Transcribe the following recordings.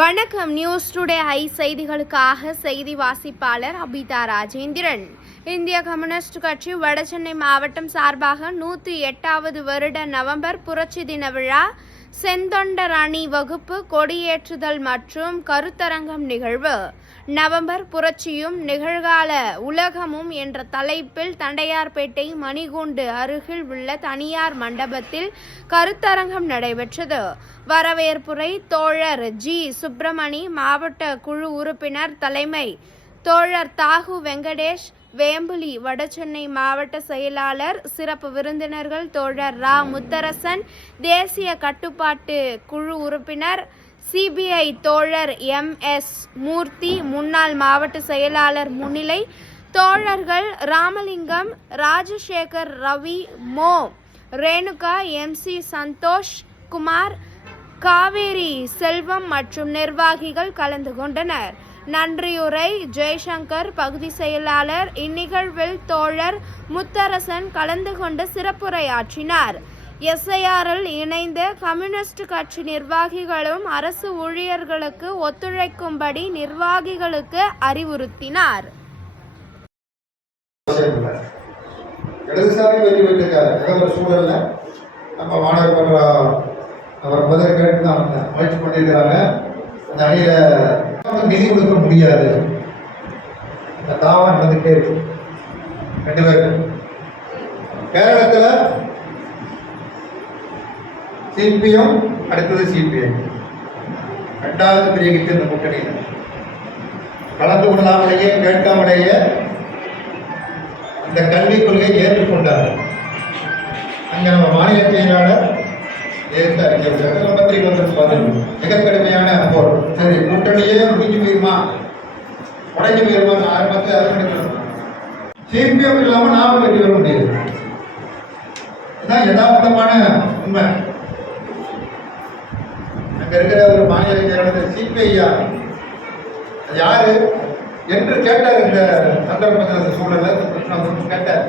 வணக்கம். News today I செய்திகளுக்காக செய்தி வாசிப்பாளர் அபிதா ராஜேந்திரன். இந்திய கம்யூனிஸ்ட் கட்சி வடசென்னை மாவட்டம் சார்பாக நூற்றி எட்டாவது வருட நவம்பர் புரட்சி தின விழா செந்தொண்டர் அணி வகுப்பு கொடியேற்றுதல் மற்றும் கருத்தரங்கம் நிகழ்வு. நவம்பர் புரட்சியும் நிகழ்கால உலகமும் என்ற தலைப்பில் தண்டையார்பேட்டை மணிகூண்டு அருகில் உள்ள தனியார் மண்டபத்தில் கருத்தரங்கம் நடைபெற்றது. வரவேற்புரை தோழர் ஜி. சுப்பிரமணி மாவட்ட குழு உறுப்பினர் தலைமை தோழர் தாகு வெங்கடேஷ் வேம்புலி வடசென்னை மாவட்ட செயலாளர் சிறப்பு விருந்தினர்கள் தோழர் ரா. முத்தரசன் தேசிய கட்டுப்பாட்டு குழு உறுப்பினர் சிபிஐ தோழர் எம் எஸ் மூர்த்தி முன்னாள் மாவட்ட செயலாளர் முன்னிலை தோழர்கள் ராமலிங்கம் ராஜசேகர் ரவி மோ ரேணுகா எம்சி சந்தோஷ் குமார் காவேரி செல்வம் மற்றும் நிர்வாகிகள் கலந்து கொண்டனர். நன்றியுரை ஜெய்சங்கர் பகுதி செயலாளர் இந்நிகழ்வில் தோழர் முத்தரசன் கலந்து கொண்டு சிறப்புரையாற்றினார். எஸ்ஐஆரில் இணைந்த கம்யூனிஸ்ட் கட்சி நிர்வாகிகளும் அரசு ஊழியர்களுக்கு ஒத்துழைக்கும்படி நிர்வாகிகளுக்கு அறிவுறுத்தினார். இடதுசாரி வெற்றி பெற்றிருக்காரு ஒரு சூழல்ல நம்ம மாணவர் மன்றம் அவர் முதல் கேட்டு தான் முயற்சி பண்ணியிருக்கிறாங்க அந்த அணியில நிதி கொடுக்க முடியாது. அந்த தாவம் நடந்துட்டே இருக்கு. ரெண்டு பேரும் கேரளத்தில் சிபிஎம் அடுத்தது சிபிஐ ரெண்டாவது பெரிய இந்த கூட்டணியில் கலந்து கொள்ளாமலேயே கேட்காமலேயே இந்த கல்விக் கொள்கையை ஏற்றுக்கொண்டார். அங்கே நம்ம மாநில செயலாளர் ஏற்க அறிக்கை விட்டார். பத்திரிகை வந்து பார்த்தோம் மிக கடுமையான போர் சரி கூட்டணியே முடிஞ்சு போயிருமா? உடைஞ்சு போயிருமா? ஆரம்பத்தில் அரசு சிபிஎம் இல்லாம நாம வெற்றி பெற முடியாது. இதுதான் யதார்த்தமான உண்மை. அங்க இருக்கிற ஒரு மாநில செயலாளர் சிபிஐயா அது யாரு? என்று கேட்டார் இந்த சந்தர்ப்பத்தில் சூழலை சூழல்ல இந்த பிரச்சனை வந்து கேட்டார்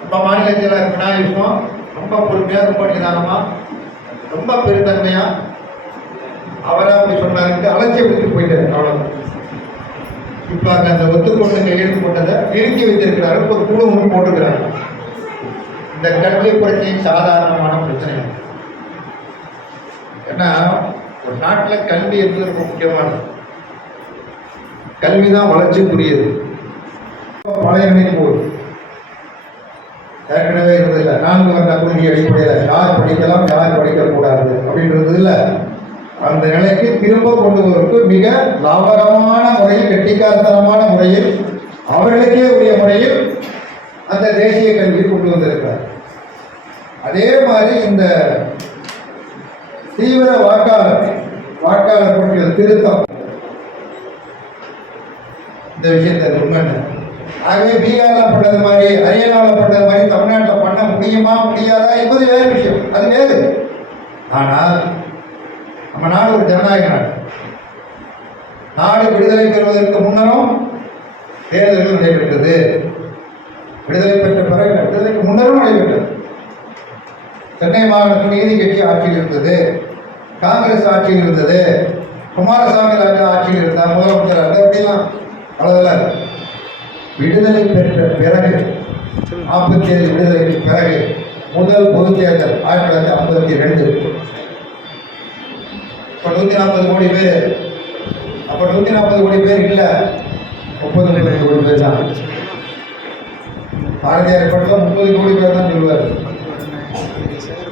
நம்ம மாநிலத்தில் விநாயகம் ரொம்ப பொறுமையா ரொம்ப நிதானமா ரொம்ப பெருந்தன்மையா. அவரா அப்படி சொன்னாருக்கு அலட்சியப்படுத்தி போயிட்டார். அவ்வளவு இப்ப அங்க அந்த ஒத்துக்கொண்டு கையெழுத்து போட்டதை நிறுத்தி வைத்திருக்கிறாரு. ஒரு குழு போட்டிருக்கிறாங்க. இந்த கல்வி பிரச்சனை சாதாரணமான பிரச்சனை ஏன்னா ஒரு நாட்டில் கல்வி என்பது ரொம்ப முக்கியமானது. கல்விதான் வளர்ச்சிக்குரியது. பழைய நினைவு போகுது ஏற்கனவே இருந்ததில்லை நான்கு வந்த கொள்கை அடிப்படையில் யார் படிக்கலாம் யார் படிக்கக்கூடாது அப்படின்றது இல்லை. அந்த நிலைக்கு திரும்ப கொண்டு வருவதற்கு மிக லாபகரமான முறையில் கெட்டிக்காரத்தனமான முறையில் அவர்களுக்கே உரிய முறையில் அந்த தேசிய கல்வி கொண்டு வந்திருக்கிறார். அதே மாதிரி இந்த தீவிர வாக்காளர் வாக்காளர் பட்டியல் திருத்தம். இந்த விஷயத்தை உண்மை ஆகவே பீகாரில் பண்ணது மாதிரி ஹரியானாவில் பண்ணது மாதிரி தமிழ்நாட்டில் பண்ண முடியுமா முடியாதா? என்பது வேறு விஷயம். அது வேறு. ஆனால் நம்ம நாடு ஒரு ஜனநாயக நாடு. நாடு விடுதலை பெறுவதற்கு முன்னரும் தேர்தல்கள் நடைபெற்றது. விடுதலை பெற்ற பிறகு விடுதலைக்கு முன்னரும் நடைபெற்றது. சென்னை மாகாணத்தில் நீதி கட்சி ஆட்சியில் இருந்தது காங்கிரஸ் ஆட்சியில் இருந்தது குமாரசாமி ராஜா ஆட்சியில் இருந்தார் முதலமைச்சர் இருந்தார் அப்படிலாம் அவ்வளோதெல்லாம் விடுதலை பெற்ற பிறகு நாற்பத்தி ஏழு விடுதலைக்கு பிறகு முதல் பொதுத் தேர்தல் ஆயிரத்தி தொள்ளாயிரத்தி ஐம்பத்தி ரெண்டு. இப்போ நூற்றி நாற்பது கோடி பேர். அப்போ நூற்றி நாற்பது கோடி பேர் இல்லை. முப்பது கோடி பேர் தான். பாரதியார் பட்டம் முப்பது கோடி பேர் தான் சொல்லுவார்.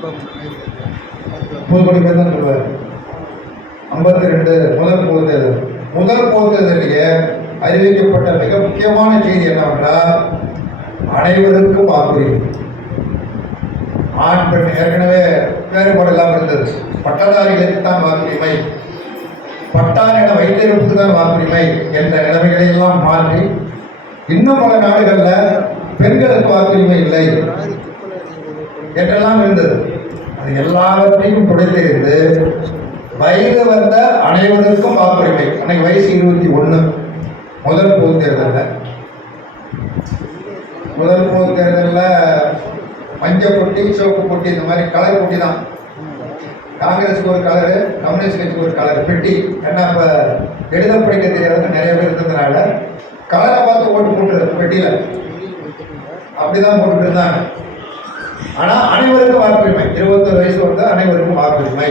முப்பது மணி பேர் தான் சொல்லுவார் ஐம்பத்தி ரெண்டு முதல் பொதுத்தேர்தல் முதல் பொது அறிவிக்கப்பட்ட மிக முக்கியமான செய்தி என்னவென்றால் அனைவருக்கும் வாக்குரிமை ஆண் பெண் ஏற்கனவே வேறுபாடு இல்லாமல் இருந்தது. பட்டதாரிகளுக்கு தான் வாக்குரிமை பட்டாரின என வைத்திருப்புக்கு தான் வாக்குரிமை என்ற நிலைமைகளை எல்லாம் மாற்றி இன்னும் பல நாடுகளில் பெண்களுக்கு வாக்குரிமை இல்லை என்றெல்லாம் இருந்தது. அது எல்லாவற்றையும் துடைத்தெறிந்து வயது வந்த அனைவருக்கும் வாக்குரிமை. அன்னைக்கு வயசு இருபத்தி ஒன்று முதல் பொது தேர்தலில். முதல் பொது தேர்தலில் மஞ்சள் பொட்டி சிவப்பு பொட்டி இந்த மாதிரி கலர் பொட்டி தான். காங்கிரஸுக்கு ஒரு கலரு கம்யூனிஸ்ட் கட்சிக்கு ஒரு கலர். பெட்டி. ஏன்னா இப்போ எழுத படிக்க தெரியாதவங்க நிறைய பேர் இருந்ததுனால கலரை பார்த்து ஓட்டு போட்டுருது பெட்டியில். அப்படி தான் போட்டுட்டு இருந்தாங்க. ஆனால் அனைவருக்கும் வாக்குரிமை இருபத்தொரு வயசு வந்தால் அனைவருக்கும் வாக்குரிமை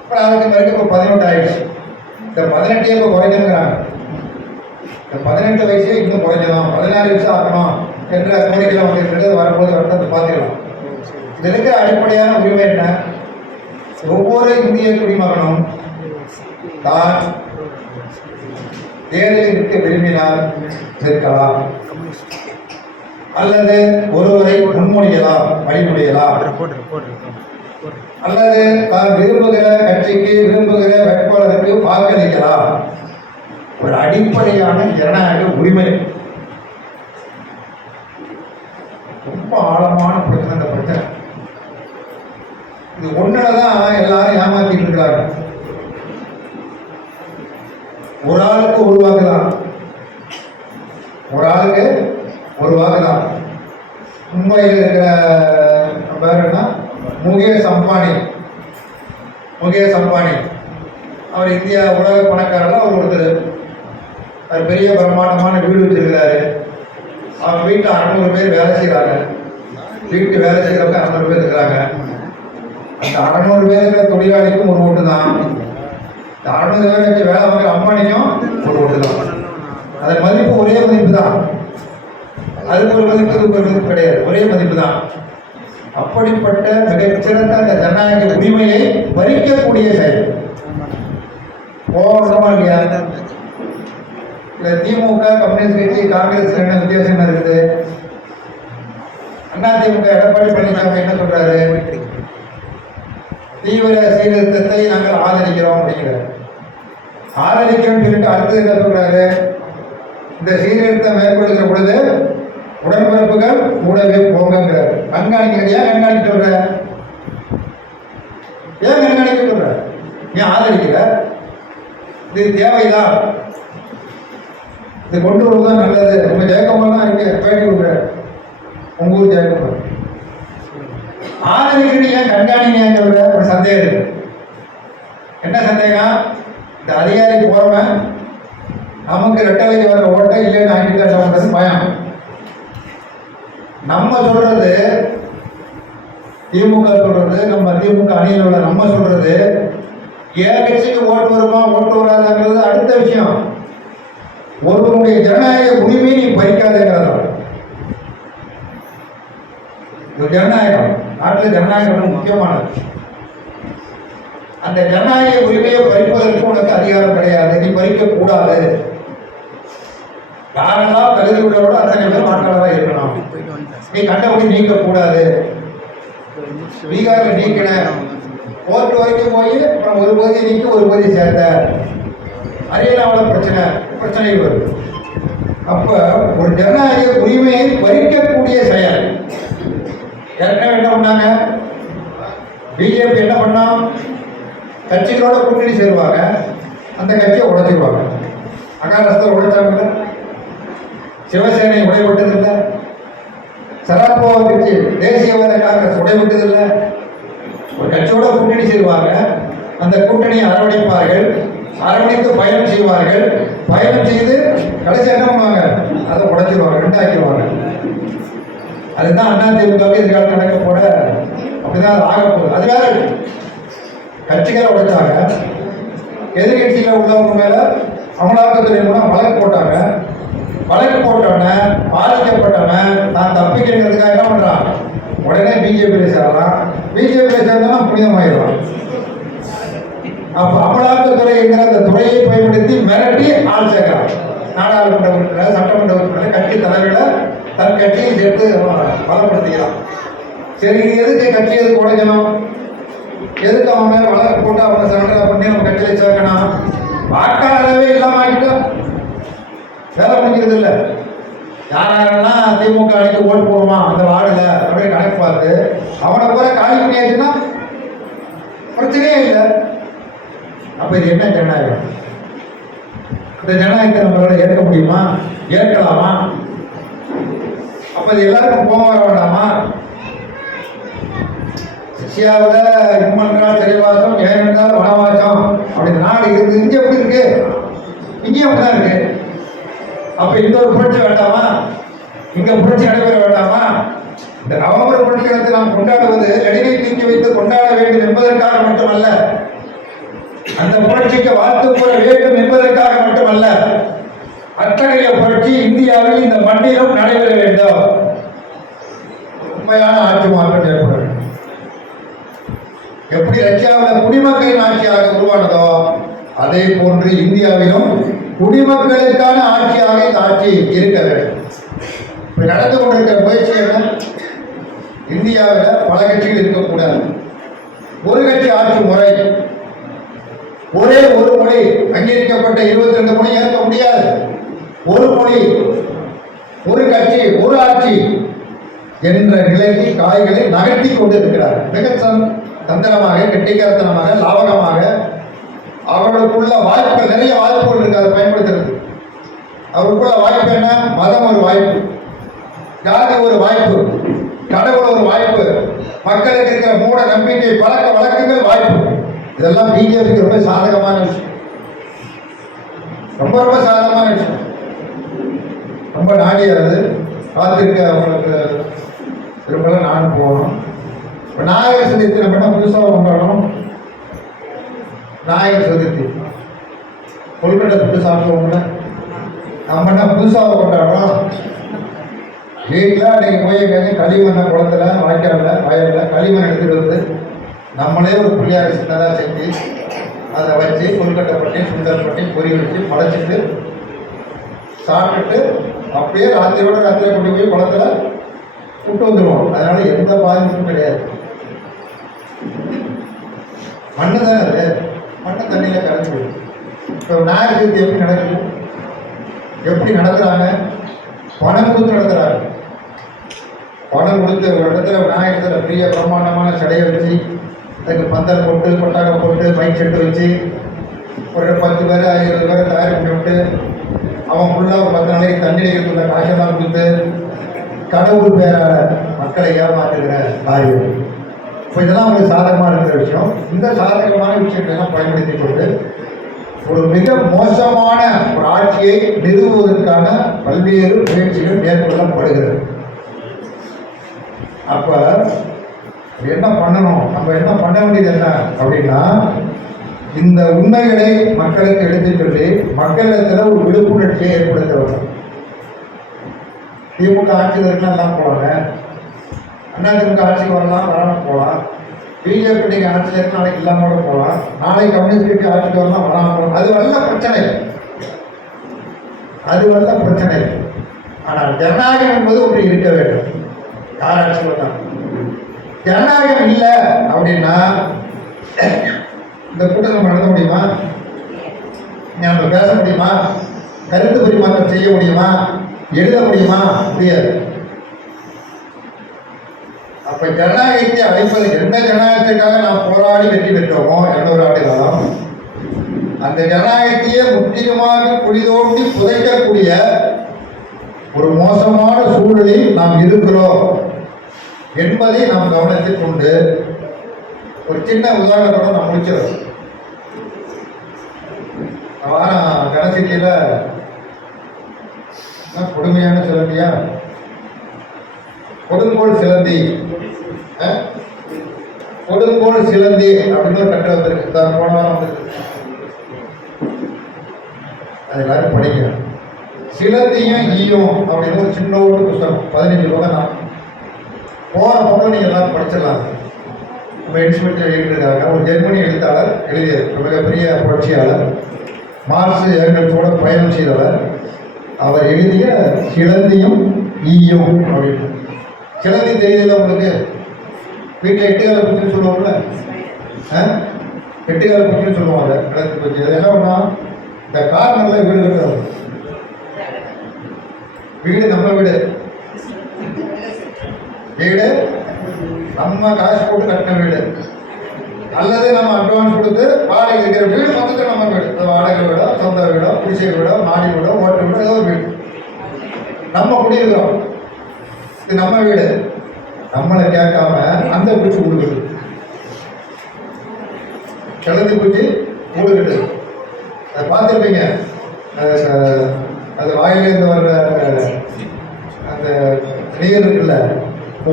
அப்புறம் அதுக்கு பிறகு இப்போ பதினெட்டு ஆயிடுச்சு. இந்த பதினெட்டே இப்போ குறைஞ்சிருக்கிறாங்க. இந்த பதினெட்டு வயசே இன்னும் குறைஞ்சலாம் பதினாறு வயசு ஆகணும்? என்ற கோரிக்கையில் வந்துருக்கிறது வரும்போது வந்து பார்த்துக்கலாம். இதில் இருக்கிற அடிப்படையான உரிமை என்ன? ஒவ்வொரு இந்திய குடிமகனும் தான் தேர்தலில் இருக்க விரும்பினால் இருக்கலாம் அல்லது ஒருவரை முன்மொழியலாம் வழிமொழியலாம் அல்லது தான் விரும்புகிற கட்சிக்கு விரும்புகிற வேட்பாளருக்கு வாக்களிக்கலாம். ஒரு அடிப்படையான ஜனநாயக உரிமை. ரொம்ப ஆழமான பிரச்சனை இந்த பிரச்சனை. இது ஒன்றுல தான் எல்லாரும் ஏமாத்திட்டு இருக்கிறாங்க. ஒரு ஆளுக்கு ஒரு வாக்கு தான் ஒரு ஆளுக்கு ஒரு வாரம் தான் மும்பையில் இருக்கிற பேர் என்ன? முகேஷ் அம்பானி. முகேஷ் அம்பானி. அவர் இந்தியா உலக பணக்காரர் அவர் ஒருத்தர். அவர் பெரிய பிரம்மாண்டமான வீடு வச்சிருக்கிறாரு. அவர் வீட்டில் அறநூறு பேர் வேலை செய்கிறாங்க வீட்டு வேலை செய்கிறவங்க அறநூறு பேர் இருக்கிறாங்க. அந்த அறநூறு பேர் இருக்கிற தொழிலாளிக்கும் ஒரு ஓட்டு தான். இந்த அறநூறு பேர் வச்சு வேலை வாங்குற அம்பானிக்கும் ஒரு ஓட்டு தான். அதன் மதிப்பு ஒரே மதிப்பு தான். அதுக்கு ஒரு மதிப்பு ஒரு மதிப்பு கிடையாது. ஒரே மதிப்பு தான் அப்படிப்பட்ட மிகச்சிறந்த அந்த ஜனநாயக உரிமையை பறிக்கக்கூடிய செயல். போகணுமா இல்லையா? இந்த திமுக கம்யூனிஸ்ட் கட்சி காங்கிரஸ் என்ன வித்தியாசம் என்ன இருக்குது. அண்ணா திமுக எடப்பாடி பழனிசாமி என்ன சொல்றாரு? தீவிர சீர்திருத்தத்தை நாங்கள் ஆதரிக்கிறோம் அப்படிங்கிறார். ஆதரிக்கிறோம்னு சொல்லிட்டு அடுத்தது என்ன சொல்றாரு? இந்த சீர்திருத்தம் மேற்கொள்கிற பொழுது உடன்பிறப்புகள் கூடவே போங்கிறார் கண்காணிக்க ஏன் கண்காணிக்க சொல்ற? ஏன் கண்காணிக்க சொல்ற? ஏன் ஆதரிக்கிற? இது தேவைதான். இது கொண்டு வருவதுதான் நல்லது. உங்கள் ஜெயக்குமார் தான் இருக்கு பேட்டி கொடுக்குறாரு. உங்க ஊர் ஜெயக்குமார். ஆதரிக்கிறது ஏன் கண்காணிங்க சொல்ற? ஒரு சந்தேகம் இருக்கு. என்ன சந்தேகம்? இந்த அதிகாரி போறவன் நமக்கு ரெட்டலைக்கு வர ஓட்டை இல்லைன்னு ஆகிட்டு பயம். நம்ம சொல்றது திமுக சொல்றது நம்ம திமுக அணியில் உள்ள நம்ம சொல்றது. ஏன் கட்சிக்கு ஓட்டு வருமா ஓட்டு வராதாங்கிறது அடுத்த விஷயம். ஒருவனுடைய ஜனநாயக உரிமையை நீ பறிக்காதேங்கிறதா. இது ஜனநாயகம். நாட்டில் ஜனநாயகம் முக்கியமானது. அந்த ஜனநாயக உரிமையை பறிப்பதற்கு உனக்கு அதிகாரம் கிடையாது. நீ பறிக்க கூடாது. யாரெல்லாம் தகுதி உள்ளவரோட அத்தனை பேர் வாக்காளராக இருக்கணும். நீ கண்டபடி நீக்க கூடாது பீகாரில் நீக்கின. கோர்ட் வரைக்கும் போய் அப்புறம் ஒரு பகுதி நீக்கி ஒரு பகுதி சேர்த்த. ஹரியானாவில் பிரச்சனை பிரச்சனைகள் வருது அப்போ ஒரு ஜனநாயக உரிமையை பறிக்கக்கூடிய செயல். ஏற்கனவே என்ன பண்ணாங்க? பிஜேபி என்ன பண்ணோம் கட்சிகளோட கூட்டணி சேருவாங்க. அந்த கட்சியை உடைச்சிடுவாங்க அகாரஸ்தர் உடைச்சாங்க சிவசேனை இல்லை? சரத்பவா கட்சி தேசியவாத காங்கிரஸ் உடைவிட்டதில்லை ஒரு கட்சியோட கூட்டணி செய்வாங்க. அந்த கூட்டணியை அரவணைப்பார்கள். அரவணைத்து பயணம் செய்வார்கள். பயணம் செய்து கடைசி என்ன பண்ணுவாங்க? அதை உடைச்சிருவாங்க ரெண்டாக்கிடுவாங்க. அதுதான் அண்ணா திமுகவுக்கு எதிர்காலம் நடக்க போட அப்படிதான் அது ஆக போகுது. அது வேற. கட்சிகளை உடைச்சாங்க. எதிர்கட்சியில் உள்ளவங்க மேலே அமலாக்கத்துறை மூலம் வழக்கு போட்டாங்க. வழக்கு போட்டவன பாதிக்கப்பட்டவன் நான் தப்பிக்கிறதுக்காக என்ன பண்றான்? உடனே பிஜேபியில் சேரலாம். பிஜேபியில் சேர்ந்தா புனிதமாயிடலாம் அப்போ அமலாக்கத்துறைங்கிற அந்த துறையை பயன்படுத்தி மிரட்டி ஆள் சேர்க்கிறான். நாடாளுமன்ற உறுப்பினர் சட்டமன்ற உறுப்பினர் கட்சி தலைவர்களை தன் கட்சியை சேர்த்து பலப்படுத்திக்கிறான். சரி இது எதுக்கு கட்சி எதுக்கு உடைக்கணும்? எதுக்கு அவன் வழக்கு போட்டு அவனை சரண்டரா பண்ணி நம்ம கட்சியில சேர்க்கணும்? வாக்காளரவே இல்லாம ஆகிட்டோம். வேலை முடிக்கிறது இல்லை யாராருன்னா திமுக அணிக்கு ஓட்டு போடுமா? அந்த வார்டில். அப்படியே கணக்கு பார்த்து. அவனை பூரா காலி பண்ணியாச்சுன்னா பிரச்சனையே இல்லை. அப்போ இது என்ன ஜனநாயகம்? இந்த ஜனநாயகத்தை நம்மளால ஏற்க முடியுமா? ஏற்கலாமா? அப்போ இது எல்லாருக்கும் போக வர வேண்டாமா? ரஷ்யாவில் இம்மன்றால் சிறைவாசம் ஏனென்றால் வனவாசம். அப்படி நாடு இருந்து இங்கே எப்படி இருக்கு? இங்கேயும் அப்படிதான் இருக்கு. அப்ப இந்த ஒரு புரட்சி வேண்டாமா இங்க புரட்சி நடைபெற வேண்டாமா இந்த நவம்பர் புரட்சி தினத்தை நாம் கொண்டாடுவது நெடுகை தூக்கி வைத்து கொண்டாட வேண்டும் என்பதற்காக மட்டுமல்ல. அந்த புரட்சிக்கு வாழ்த்து கூற வேண்டும் என்பதற்காக மட்டுமல்ல. அத்தகைய புரட்சி இந்தியாவில் இந்த மண்ணிலும் நடைபெற வேண்டும். உண்மையான ஆட்சி மாற்றம் ஏற்பட எப்படி ரஷ்யாவில் குடிமக்களின் ஆட்சியாக உருவானதோ அதே போன்று இந்தியாவிலும் குடிமக்களுக்கான ஆட்சியாக இந்த ஆட்சி இருக்க வேண்டும். இப்போ நடந்து கொண்டிருக்கிற முயற்சி என்ன? இந்தியாவில் பல கட்சிகள் இருக்கக்கூடாது. ஒரு கட்சி ஆட்சி முறை. ஒரே ஒரு மொழி அங்கீகரிக்கப்பட்ட இருபத்தி ரெண்டு மொழி ஏற்க முடியாது. ஒரு மொழி ஒரு கட்சி ஒரு ஆட்சி என்ற நிலைக்கு காய்களை நகர்த்தி கொண்டிருக்கிறார். மிக தந்திரமாக கெட்டிக்காரத்தனமாக லாபகமாக அவர்களுக்குள்ள வாய்ப்புகள் நிறைய வாய்ப்புகள் இருக்கு. அதை பயன்படுத்துறது. அவருக்குள்ள வாய்ப்பு என்ன? மதம் ஒரு வாய்ப்பு. ஜாதி ஒரு வாய்ப்பு. கடவுள் ஒரு வாய்ப்பு. மக்களுக்கு இருக்கிற மூட நம்பிக்கை பழக்க வழக்கங்கள் வாய்ப்பு. இதெல்லாம் பிஜேபிக்கு ரொம்ப சாதகமான விஷயம். ரொம்ப ரொம்ப சாதகமான விஷயம். ரொம்ப நாடியாது பார்த்துருக்க அவங்களுக்கு திரும்பலாம் நானும் போகணும். இப்போ நாயகர் சதுர்த்தி பண்ண புதுசாக கொண்டாடணும் நாயகர் சதுர்த்தி. கொல்கட்டை புட்டு சாப்பிடுவோம்ல நம்ம என்ன புதுசாக கொண்டாடுறோம்? வீட்டில் நீங்கள் போய் எங்கே களிமண்ணை குளத்துல வாய்க்காலில் வயலில் களிமண் எடுத்துகிட்டு வந்து நம்மளே ஒரு புள்ளியார் சின்னதாக செஞ்சு அதை வச்சு கொல்கட்டை பண்ணி சுந்தரம் பண்ணி பொறி வச்சு படைச்சிட்டு சாப்பிட்டுட்டு அப்படியே ராத்திரியோட ராத்திரியை கொண்டு போய் குளத்துல விட்டு வந்துடுவோம் அதனால் எந்த பாதிப்பும் கிடையாது. மண்ணு தானே அது. மண்ணை தண்ணியில் கலந்து போயிடும். இப்போ விநாயகர் சதுர்த்தி எப்படி நடக்குது? எப்படி நடத்துகிறாங்க பணம் கொடுத்து நடத்துகிறாங்க பணம் கொடுத்து ஒரு இடத்துல விநாயகத்தில் பெரிய பிரம்மாண்டமான சடையை வச்சு அதுக்கு பந்தல் போட்டு கொட்டாக போட்டு மைக் செட்டு வச்சு ஒரு பத்து பேர் இருபது பேர் தயார் பண்ணி விட்டு அவன் ஃபுல்லாக ஒரு பத்து நாளைக்கு தண்ணி இருக்கிற காசெல்லாம் கொடுத்து கடவுள் பேரால் மக்களை ஏமாற்றுகிற காரியம். இப்போ இதெல்லாம் ஒரு சாதகமாக இருக்கிற விஷயம். இந்த சாதகமான விஷயங்களெல்லாம் பயன்படுத்தி கொண்டு ஒரு மிக மோசமான ஒரு ஆட்சியை நிறுவுவதற்கான பல்வேறு முயற்சிகள் மேற்கொள்ளப்படுகிறது. அப்போ என்ன பண்ணணும்? நம்ம என்ன பண்ண வேண்டியது என்ன அப்படின்னா இந்த உண்மைகளை மக்களுக்கு எடுத்துச் மக்களிடத்தில் ஒரு விழிப்புணர்ச்சியை ஏற்படுத்த வேண்டும். திமுக ஆட்சியில் இருக்கலாம் போவாங்க அண்ணா திமுக ஆட்சிக்கு வரலாம் வராமல் போகலாம் பிஜேபி நீங்கள் ஆட்சியில் நாளைக்கு இல்லாமல் கூட போகலாம் நாளைக்கு கம்யூனிஸ்ட் கட்சி ஆட்சிக்கு வரலாம் வராமல் போகலாம் அது வரல பிரச்சனை. அது வரல பிரச்சனை. ஆனால் ஜனநாயகம் என்பது ஒன்று இருக்க வேண்டும். யார் ஆட்சி வரலாம் ஜனநாயகம் இல்லை அப்படின்னா இந்த கூட்டத்தில் நடத்த முடியுமா? நம்ம பேச முடியுமா? கருத்து பரிமாற்றம் செய்ய முடியுமா? எழுத முடியுமா? முடியாது. அப்ப ஜனநாயகத்தை அழைப்பது எந்த ஜனநாயகத்திற்காக நாம் போராடி வெற்றி பெற்றோமோ எண்ணூறு ஆண்டு காலம் அந்த ஜனநாயகத்தையே முற்றிலுமாக குளிதோண்டி புதைக்கக்கூடிய ஒரு மோசமான சூழலில் நாம் இருக்கிறோம் என்பதை நாம் கவனத்தில் கொண்டு ஒரு சின்ன உதாரணத்தோட நான் முடிச்சிடும் வாரம் கடைசியில் கொடுமையான சிலந்தியா? கொடுங்கோல் சிலந்தி. அஹ்? கொடுங்கோல் சிலந்தி அப்படின்னு ஒரு கட்டு வந்திருக்கு. இந்த போன வாரம் வந்திருக்கு. அது எல்லாரும் படிக்கணும். சிலந்தியும் ஈயும் அப்படின்னு ஒரு சின்ன ஒரு புத்தகம். பதினஞ்சு ரூபாய் தான். போகிற போக நீங்கள் எல்லாரும் படிச்சிடலாம். நம்ம இன்ஸ்டியூட்டில் எழுதியிருக்காங்க. ஒரு ஜெர்மனி எழுத்தாளர் எழுதியது மிகப்பெரிய புரட்சியாளர். மார்க்ஸ் ஏங்கல்ஸோட பயணம் செய்தவர். அவர் எழுதிய சிலந்தியும் ஈயும் அப்படின்னு. சிலந்தி தெரியல உங்களுக்கு? வீட்டில் எட்டுக்கால பூச்சின்னு சொல்லுவாங்கல்ல? ஆ? எட்டுக்கால பூச்சின்னு சொல்லுவாங்க. கிடக்கு பூச்சி அது என்ன பண்ணா? இந்த கார்னரில் வீடு கட்டுறது வீடு நம்ம வீடு. வீடு நம்ம காசு போட்டு கட்டின வீடு. அல்லது நம்ம அட்வான்ஸ் கொடுத்து வாடகை இருக்கிற வீடு மொத்தத்தில் நம்ம வீடு. வாடகை வீடோ சொந்த வீடோ குடிசை வீடோ மாடி வீடோ ஓட்டு வீடோ ஏதோ வீடு. நம்ம குடியிருக்கிறோம். இது நம்ம வீடு. நம்மளை கேட்காம அந்த பிடிச்சி கொடுக்குது கிளந்தி பூச்சி கூடு கட்டுது அதை பார்த்துருப்பீங்க. அது வாயிலேருந்து வர்ற அந்த நீர் இருக்குல்ல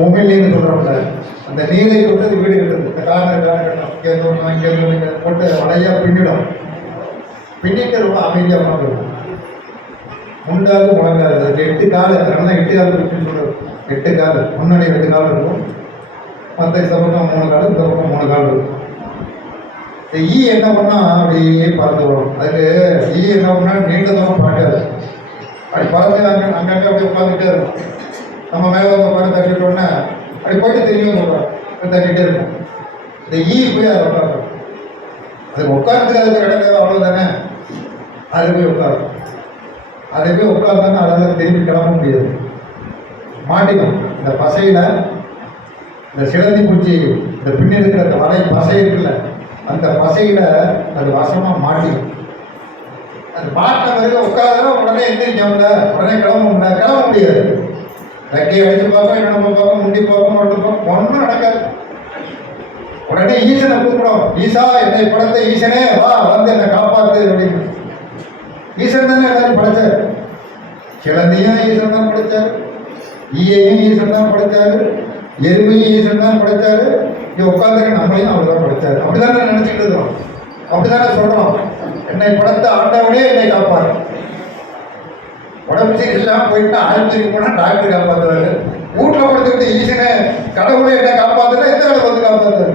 உமிழ் நீர்னு சொல்கிறோம்ல அந்த நீரை கொண்டு அது வீடு கட்டுது. இந்த காரணம் காரணம் இங்கே இருந்து இங்கே இருந்து போட்டு வலையாக பின்னிடும். பின்னிட்டு ரொம்ப அமைதியாக உட்காந்துருக்கும் முண்டாது முழங்காது எட்டு கால் அதனால எட்டு கால் சொல்றது. எட்டு கால். முன்னாடி ரெண்டு கால் இருக்கும். மற்ற இந்த பக்கம் மூணு கால் இந்த பக்கம் மூணு கால் இருக்கும். இந்த ஈ என்ன பண்ணா அப்படியே பறந்து வரும். அதுக்கு ஈ என்ன பண்ணா நீண்ட தூரம் பறக்காது. அப்படி பறந்து அங்கே அங்கங்கே அப்படியே உட்காந்துட்டே இருக்கும். நம்ம மேலே வந்து உட்காந்து தட்டிட்டோன்னா அப்படி போயிட்டு திரும்பி சொல்கிறோம் தட்டிகிட்டே இருக்கும். இந்த ஈ போய் அதை உட்காரும். அது உட்காந்து அதுக்கு இடம் தேவை அவ்வளோதானே அது போய் உட்காரும். அதை போய் உட்கார்ந்தானே அதால் திரும்பி கிளம்ப முடியாது. மாட்டிக்கும். இந்த பசையில் இந்த சிலந்தி பூச்சி இந்த பின் இருக்கிற அந்த வலை பசை இருக்குல்ல அந்த பசையில் அது வசமாக மாட்டிக்கும். அது மாட்டின பிறகு உட்கார உடனே எந்திரிக்கோம்ல உடனே கிளம்பும்ல கிளம்ப முடியாது. ரெக்கையை அடிச்சு பார்ப்போம் என்னமோ பார்ப்போம் முண்டி பார்ப்போம் ஒன்று பார்ப்போம். ஒன்றும் நடக்காது. உடனே ஈசனை கூப்பிடும். ஈசா என்னை படைத்த ஈசனே வா வந்து என்னை காப்பாத்து அப்படின்னு. ஈசன் தானே எல்லாரும் படைச்சார். கிழந்தையும் ஈசன் தான் படைச்சார். ஈயையும் ஈசன் தான் படைச்சாரு எருமையும் ஈசன் தான் படைச்சாரு இங்கே உட்காந்துருக்க நம்மளையும் அவர் தான் படைத்தாரு அப்படிதான் நான் நினைச்சுட்டு இருக்கிறோம். அப்படிதானே சொல்கிறோம் என்னை படைத்த ஆண்டவனே என்னை காப்பாரு. உடம்பு சரியில்லாமல் போயிட்டு ஆஸ்பத்திரிக்கு போனால் டாக்டர் காப்பாத்துறாரு வீட்டில் கொடுத்துட்டு ஈசனை கடவுளை என்னை காப்பாத்துனா எந்த இடத்துல வந்து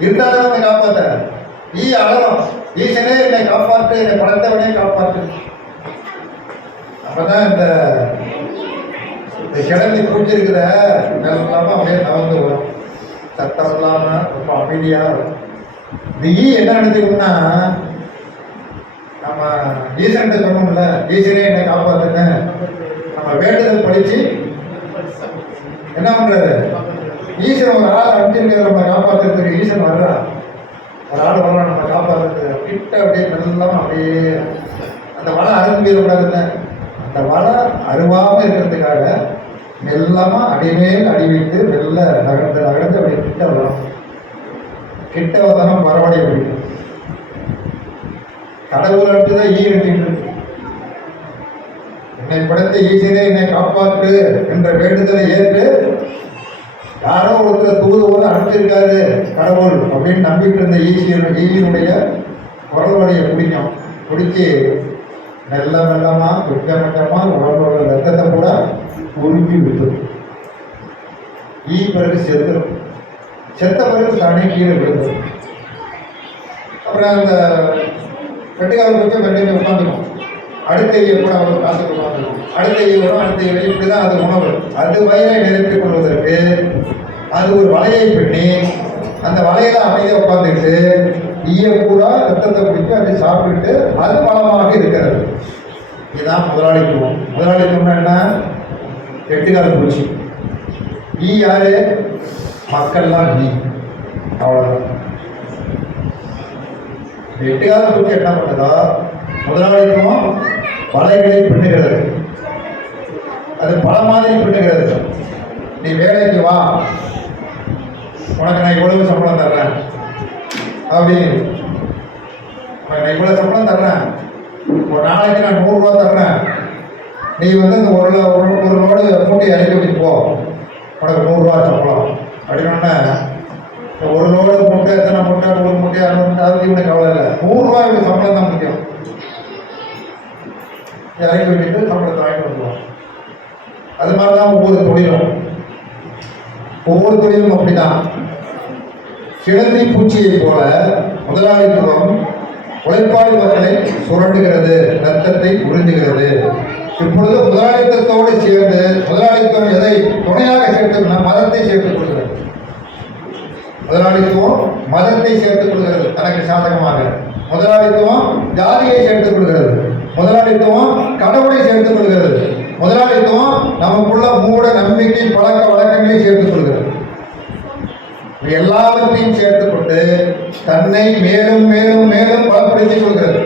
இருந்தால் இருந்தாலும் வந்து காப்பாற்றுறாரு ஈ அழகம் ஈசனே என்னை காப்பாற்று என்னை படைத்தவனே காப்பாற்று அப்பதான் இந்த இந்த கிளம்பி பூச்சிருக்கிற இல்லாமல் அப்படியே நகர்ந்து வரும் சத்தம் இல்லாமல் ரொம்ப அமைதியாக இருக்கும். இந்த ஈ என்ன நினைச்சுக்கணும்னா நம்ம ஈசன்ட்டு சொன்னோம்ல ஈசனே என்னை காப்பாத்துன்னு. நம்ம வேண்டுதல் படித்து என்ன பண்ணுறது ஈசன் ஒரு ஆள் அனுப்பிச்சிருக்காரு நம்ம காப்பாற்றுறதுக்கு ஈசன் வர்றா. ஒரு ஆள் வர்றான் நம்ம காப்பாற்றுறது கிட்ட அப்படியே நல்லா அப்படியே அந்த வலை அருந்து போயிடக்கூடாதுல்ல அந்த வலை அருவாமல் இருக்கிறதுக்காக மெல்லமா அடிமேல் அடி மெல்ல நகர்ந்து நகர்ந்து அப்படியே கிட்ட வரும். கிட்ட வந்தாலும் பரவாயில்லை முடியும் கடவுள் தான் ஈ இருக்கின்றது என்னை படைத்த ஈசனே என்னை காப்பாற்று என்ற வேண்டுதலை ஏற்று யாரோ ஒருத்தர் தூதுவோடு அனுப்பிச்சிருக்காரு கடவுள் அப்படின்னு நம்பிட்டு இருந்த ஈசியன் ஈவினுடைய குரல் வழியை பிடிக்கும். பிடிச்சி மெல்ல மெல்லமா மெட்ட மெட்டமா உடம்போட ரத்தத்தை கூட உருக்கி விட்டுரும். ஈ பிறகு செத்துரும். செத்த பிறகு தண்ணி கீழே விழுந்துரும். அப்புறம் அந்த வெட்டுக்கால் கொஞ்சம் வெட்டையை உட்காந்துக்கும் அடுத்த ஈய கூட அவர் காசு உட்காந்துக்கும் அடுத்த ஈய வரும் அடுத்த ஈய இப்படி தான் அது உணவு. அது வயலை நிரப்பிக் கொள்வதற்கு அது ஒரு வலையை பின்னி அந்த வலையில அமைதியாக உட்காந்துக்கிட்டு ஈயக்கூடா பூரா ரத்தத்தை பிடிச்சி அதை சாப்பிட்டுட்டு அது பலமாக இருக்கிறது. இதுதான் முதலாளித்துவம். முதலாளித்துவம்னா என்ன? எட்டுக்கால பூச்சி. ஈ யாரு? மக்கள்லாம் நீ அவ்வளோதான் எட்டுக்கால பூச்சி என்ன பண்ணுதோ முதலாளித்துவம் வலைகளை பின்னுகிறது. அது பல மாதிரி பின்னுகிறது. நீ வேலைக்கு வா. உனக்கு நான் இவ்வளவு சம்பளம் தர்றேன். அப்படின்னு உனக்கு நான் இவ்வளவு சம்பளம் தர்றேன். ஒரு நாளைக்கு நான் நூறுரூவா தர்றேன். நீ வந்து இந்த ஒரு லோ- ஒரு ஒரு லோடு மூட்டை இறக்கி போ. உனக்கு நூறுரூவா சம்பளம். அப்படின்னோடனே ஒரு லோடு மூட்டை எத்தனை மூட்டை நூறு மூட்டை அறுநூறு மூட்டை அது இவனுக்கு கவலை இல்லை. நூறுரூவா இவனுக்கு சம்பளம் தான் முக்கியம். இறங்கி விட்டுட்டு சம்பளத்தை வாங்கிட்டு வந்துடுவான் அது மாதிரி தான் ஒவ்வொரு தொழிலும். ஒவ்வொரு தொழிலும் அப்படிதான். கிழந்தி பூச்சியைப் போல முதலாளித்துவம் உழைப்பாளி மக்களை சுரண்டுகிறது ரத்தத்தை உறிஞ்சுகிறது. இப்பொழுது முதலாளித்தத்தோடு சேர்ந்து முதலாளித்துவம் எதை துணையாக சேர்த்து மதத்தை சேர்த்துக் கொள்கிறது. முதலாளித்துவம் மதத்தை சேர்த்துக் கொள்கிறது தனக்கு சாதகமாக. முதலாளித்துவம் ஜாதியை சேர்த்துக் கொள்கிறது. முதலாளித்துவம் கடவுளை சேர்த்துக் கொள்கிறது. முதலாளித்துவம் நமக்குள்ள மூட நம்பிக்கை பழக்க வழக்கங்களை சேர்த்துக் கொள்கிறது. எல்லாவற்றையும் சேர்த்து சேர்த்துக்கொண்டு தன்னை மேலும் மேலும் மேலும் பலப்படுத்திக் கொள்கிறது.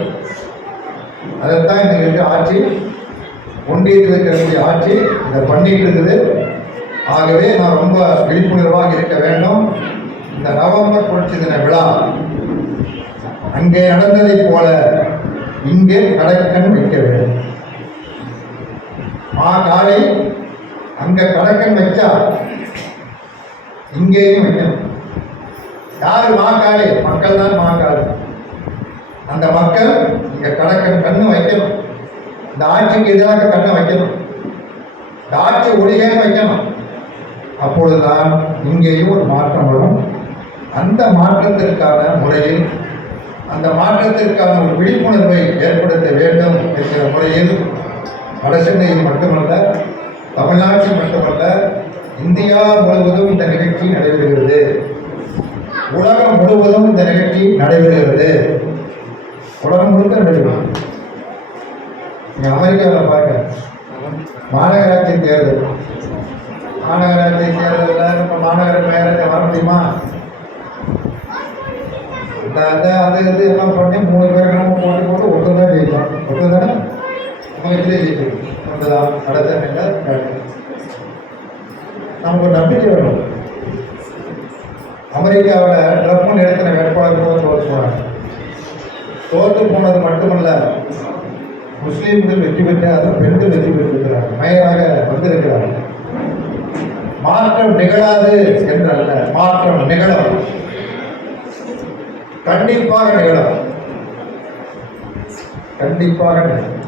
அதைத்தான் இன்னைக்கு ஆட்சி ஒன்றியத்தில் இருக்கக்கூடிய ஆட்சி இதை பண்ணிட்டு இருக்குது. ஆகவே நான் ரொம்ப விழிப்புணர்வாக இருக்க வேண்டும். இந்த நவம்பர் புரட்சி தின விழா அங்கே நடந்ததைப் போல இங்கே கடற்கண் வைக்க வேண்டும். மா காலை அங்கே கடற்கண் வச்சா இங்கேயும் வைக்கணும். யாரு மாக்காளி மக்கள் தான் வாக்காளி அந்த மக்கள் இங்கே கடக்க கண்ணு வைக்கணும். இந்த ஆட்சிக்கு எதிராக கண்ணை வைக்கணும். இந்த ஆட்சி ஒளிகன்னு வைக்கணும். அப்பொழுதுதான் இங்கேயும் ஒரு மாற்றம் வரும். அந்த மாற்றத்திற்கான முறையில் அந்த மாற்றத்திற்கான ஒரு விழிப்புணர்வை ஏற்படுத்த வேண்டும் என்கிற முறையில் வடசென்னையில் மட்டுமல்ல தமிழ்நாட்டில் மட்டுமல்ல இந்தியா முழுவதும் இந்த நிகழ்ச்சி நடைபெறுகிறது. உலகம் முழுவதும் இந்த நிகழ்ச்சி நடைபெறுகிறது. உலகம் முழுக்க நடைபெறும் நீங்கள் அமெரிக்காவில் பார்க்க மாநகராட்சி தேர்தல். மாநகராட்சி தேர்தலில் நம்ம மாநகர மேயரை வர முடியுமா? அந்த அது இது எல்லாம் பண்ணி மூணு பேர் நம்ம போட்டு போட்டு ஒட்டு தான் ஜெயிக்கலாம் ஒட்டு தானே நம்ம இதுலேயே ஜெயிக்கணும் ஒன்றுதான் நடத்த நமக்கு நம்பிக்கை வேணும். அமெரிக்காவில் ட்ரம்ப் நிறுத்தின வேட்பாளர் கூட தோற்று போனாங்க தோற்று போனது மட்டுமல்ல முஸ்லீம்கள் வெற்றி பெற்று அதுவும் பெண்கள் வெற்றி பெற்றிருக்கிறார் மேயராக வந்திருக்கிறார் மாற்றம் நிகழாது என்றல்ல. மாற்றம் நிகழும். கண்டிப்பாக நிகழும். கண்டிப்பாக நிகழும்.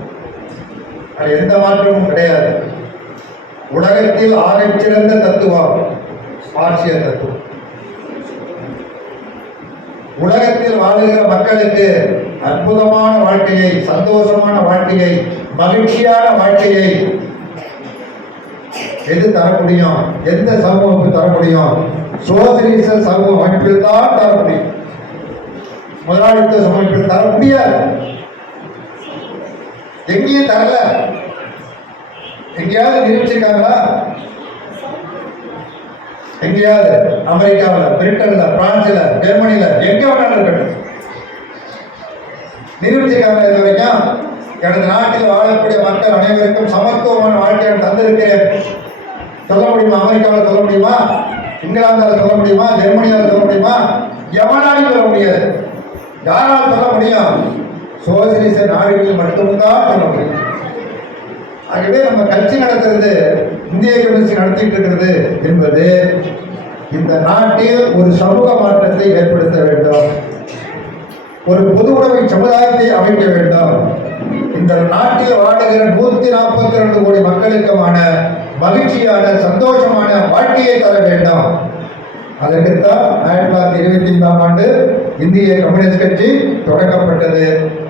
அது எந்த மாற்றமும் கிடையாது. உலகத்தில் ஆகச்சிறந்த தத்துவம் மார்க்சிய தத்துவம். உலகத்தில் வாழுகிற மக்களுக்கு அற்புதமான வாழ்க்கையை சந்தோஷமான வாழ்க்கையை மகிழ்ச்சியான வாழ்க்கையை எது தர முடியும் எந்த சமூகம் தர முடியும் சோசியலிச சமூக அமைப்பில் தான் தர முடியும் முதலாளித்துவ அமைப்பில் தர முடியாது. எங்கேயும் தரல. எங்கேயாவது நிரூபிச்சிருக்காங்களா? எங்கேயாவது அமெரிக்காவில் பிரிட்டன்ல பிரான்ஸ்ல ஜெர்மனியில எங்க வேணாலும் இருக்கட்டும். நிரூபிச்சிருக்காங்க இது வரைக்கும். எனது நாட்டில் வாழக்கூடிய மக்கள் அனைவருக்கும் சமத்துவமான வாழ்க்கையை தந்திருக்கிறேன். சொல்ல முடியுமா? அமெரிக்காவில் சொல்ல முடியுமா? இங்கிலாந்தால் சொல்ல முடியுமா? ஜெர்மனியால் சொல்ல முடியுமா? எவனாலும் சொல்ல முடியாது. யாரால் சொல்ல முடியும்? சோசியலிச நாடுகளில் மட்டும்தான் சொல்ல முடியும். ஆகவே நம்ம கட்சி நடத்துறது இந்திய கம்யூனிஸ்ட் நடத்திட்டு இருக்கிறது என்பது இந்த நாட்டில் ஒரு சமூக மாற்றத்தை ஏற்படுத்த வேண்டும். ஒரு பொது உடைமை சமுதாயத்தை அமைக்க வேண்டும். இந்த நாட்டில் வாடுகிற நூத்தி நாற்பத்தி ரெண்டு கோடி மக்களுக்குமான மகிழ்ச்சியான சந்தோஷமான வாழ்க்கையை தர வேண்டும். அதற்குத்தான் ஆயிரத்தி தொள்ளாயிரத்தி இருபத்தி ஐந்தாம் ஆண்டு இந்திய கம்யூனிஸ்ட் கட்சி தொடங்கப்பட்டது.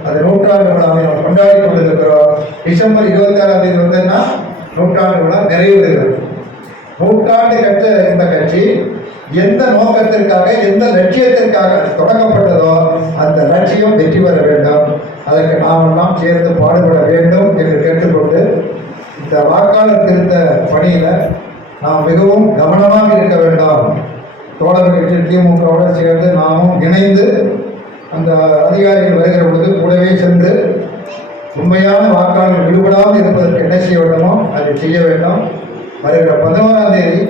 அது நூற்றாண்டு விழாவை நாம் கொண்டாடி கொண்டிருக்கிறோம். டிசம்பர் இருபத்தி ஆறாம் தேதி வந்ததுன்னா நூற்றாண்டு விழா நிறைவு பெறுகிறது நூற்றாண்டு கற்ற இந்த கட்சி எந்த நோக்கத்திற்காக எந்த லட்சியத்திற்காக தொடங்கப்பட்டதோ அந்த லட்சியம் வெற்றி பெற வேண்டும். அதற்கு நாம் எல்லாம் சேர்ந்து பாடுபட வேண்டும் என்று கேட்டுக்கொண்டு இந்த வாக்காளர் திருத்த பணியில நாம் மிகவும் கவனமாக இருக்க திமுகவோடு சேர்ந்து நாமும் இணைந்து அந்த அதிகாரிகள் வருகிற பொழுது கூடவே சென்று உண்மையான வாக்காளர்கள் விடுபடாமல் இருப்பதற்கு என்ன செய்ய வேண்டுமோ அதை செய்ய வேண்டும். வருகிற பதினோராம் தேதி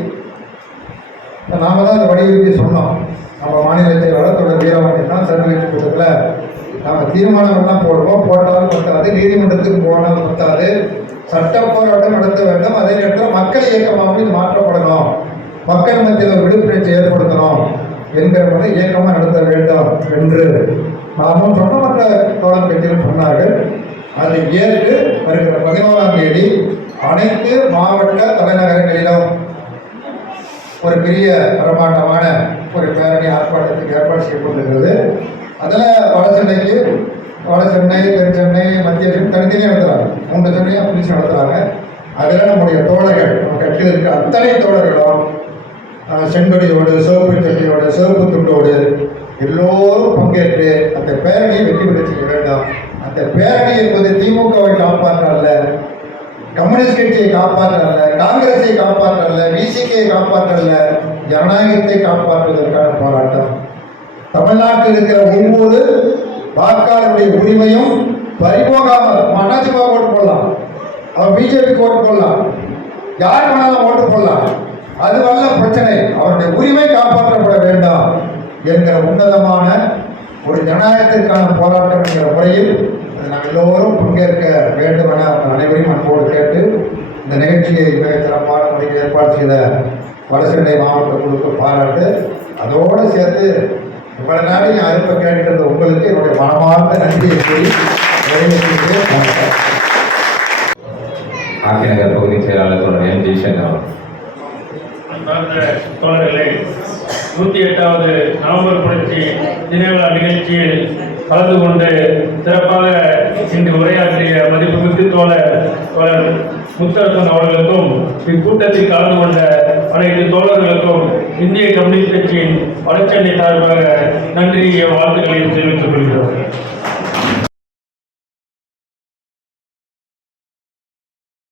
நாம தான் அந்த வடிவமைப்பை சொன்னோம். நம்ம மாநிலத்தை வளர்த்தோட வீரமணி தான் சர்வீஸ் கூட்டத்தில் நாம் தீர்மானங்கள்லாம் போடுவோம். போட்டாலும் பத்தாது நீதிமன்றத்துக்கு போனாலும் பத்தாது சட்ட போராட்டம் நடத்த வேண்டும். அதே நேரத்தில் மக்கள் இயக்கமாக மாற்றப்படணும். மக்கள் மத்தியில் ஒரு ஏற்படுத்தணும். என்கிற முறை இயக்கமாக நடத்த வேண்டும் என்று நாமும் சொன்ன மற்ற தோழர் கட்சிகள் சொன்னார்கள். அதை ஏற்று வருகிற பதினோராம் தேதி அனைத்து மாவட்ட தலைநகரங்களிலும் ஒரு பெரிய பிரமாண்டமான ஒரு பேரணி ஆர்ப்பாட்டத்துக்கு ஏற்பாடு செய்யப்பட்டிருக்கிறது. அதில் வடசென்னைக்கு சென்னைக்கு வட சென்னை தென் சென்னை மத்திய சென்னை தனித்தனியாக நடத்துகிறாங்க மூன்று சென்னையாக பிரித்து நடத்துகிறாங்க அதில் நம்முடைய தோழர்கள் நம்ம கட்சியில் இருக்கிற அத்தனை தோழர்களும் செங்கொடியோடு சிவப்பு சட்டியோடு சிவப்பு துண்டோடு எல்லோரும் பங்கேற்று அந்த பேரணியை வெற்றி பெற்று செய்ய அந்த பேரணி என்பது திமுகவை காப்பாற்றல்ல கம்யூனிஸ்ட் கட்சியை காப்பாற்றல்ல காங்கிரஸை காப்பாற்றல்ல விசிகையை காப்பாற்றல்ல ஜனநாயகத்தை காப்பாற்றுவதற்கான போராட்டம். தமிழ்நாட்டில் இருக்கிற ஒவ்வொரு வாக்காளருடைய உரிமையும் பறிபோகாமல் அதிமுக ஓட்டு போடலாம் அவன் பிஜேபிக்கு ஓட்டு போடலாம் யார் வேணாலும் ஓட்டு போடலாம். அது வல்ல பிரச்சனை. அவருடைய உரிமை காப்பாற்றப்பட வேண்டாம் என்கிற உன்னதமான ஒரு ஜனநாயகத்திற்கான போராட்டம் என்கிற முறையில் நாங்கள் நாம் எல்லோரும் பங்கேற்க வேண்டும் என உங்கள் அனைவரையும் அன்போடு கேட்டு இந்த நிகழ்ச்சியை மிக சிறப்பான முறையில் ஏற்பாடு செய்த வடசென்னை மாவட்ட குழுக்கு பாராட்டு. அதோடு சேர்த்து இவ்வளவு நாளையும் அறுப்பை கேட்கிறது உங்களுக்கு என்னுடைய மனமார்ந்த நன்றியை கூறி நிறைவேற்றிட்டு செய்கிறேன். பகுதி செயலாளர் தோழர் எம் ஜெய்சங்கர் அன்பார்ந்த தோழர்களே நூற்றி எட்டாவது நவம்பர் புரட்சி தினவிழா நிகழ்ச்சியில் கலந்து கொண்டு சிறப்பாக இன்று உரையாற்றிய மதிப்புமிகு தோழர் தோழர் முத்தரசன் அவர்களுக்கும் இக்கூட்டத்தில் கலந்து கொண்ட அனைத்து தோழர்களுக்கும் இந்திய கம்யூனிஸ்ட் கட்சியின் வளர்ச்சி சார்பாக நன்றிய வாழ்த்துக்களை தெரிவித்துக் கொள்கிறோம்.